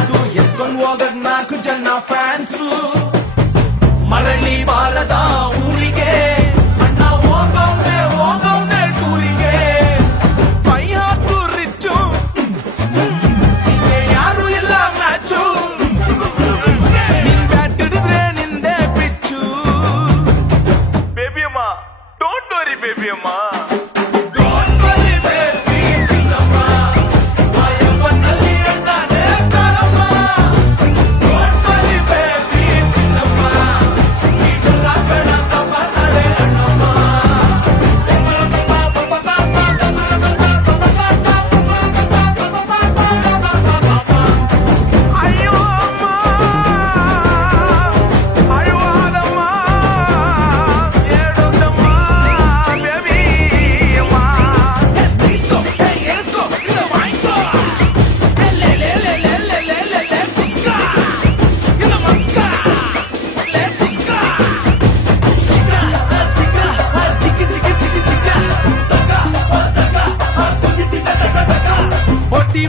ಅದು ಎತ್ಕೊಂಡ್ ಹೋಗದ್ 4 ಜನ ಫ್ಯಾನ್ಸು ಮರಳಿ ಬಾರದ ಊರಿಗೆ ಅಣ್ಣ ಹೋಗವ್ನೆ ಟೂರಿಗೆ ಕೈ ಹಾಕು ರಿಚ್ಚು ಯಾರು ಇಲ್ಲ ಮ್ಯಾಚು ನಿನ್ ಬ್ಯಾಟ್ ಹಿಡಿದ್ರೆ ನಿಂದೆ ಪಿಚ್ಚು ಬೇಬಿ ಅಮ್ಮ ಡೋಂಟ್ ವರಿ ಬೇಬಿ ಅಮ್ಮ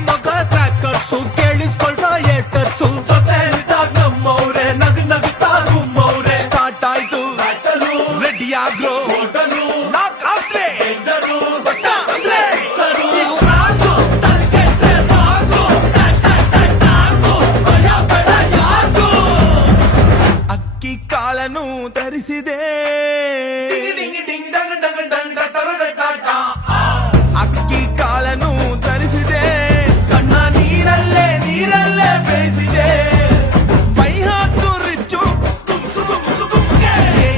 ಮಗ ಟ್ರ್ಯಾಕರ್ಸು ಕೇಳಿಸ್ಕೊಳ್ತಾ ಏಟರ್ಸು ನಮ್ಮವ್ರೆ ನಗ್ತಾ ಗುಮ್ಮವ್ರೆ ಸ್ಟಾರ್ಟ್ ಆಯ್ತು ರೆಡಿ ಆಗ್ರೋ ಅಕ್ಕಿ ಕಾಳನು ತರಿಸಿದೆ ಅಕ್ಕಿ ಕಾಳನು ತರಿಸಿದೆ ಕಣ್ಣ ನೀರಲ್ಲೇ ಬೇಯಿಸಿದೆ ಮೈ ಹಾಕು ರಿಚ್ಚು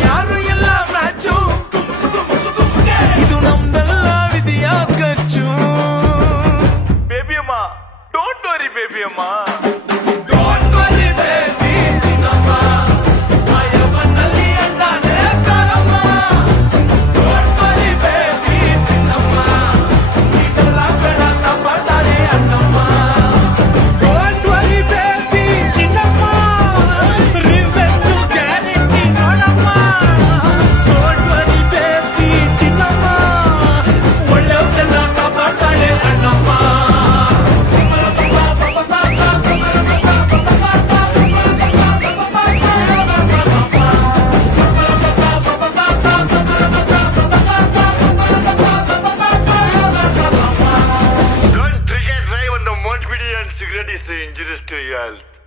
ಯಾರು ಎಲ್ಲ ಮ್ಯಾಚು ಇದು ನಮ್ದೆಲ್ಲ ವಿಧಿಯ ಖರ್ಚು ಬೇಬಿ ಅಮ್ಮ ಡೋಂಟ್ ವರಿ ಬೇಬಿ ಅಮ್ಮ Cigarette is injurious to your health.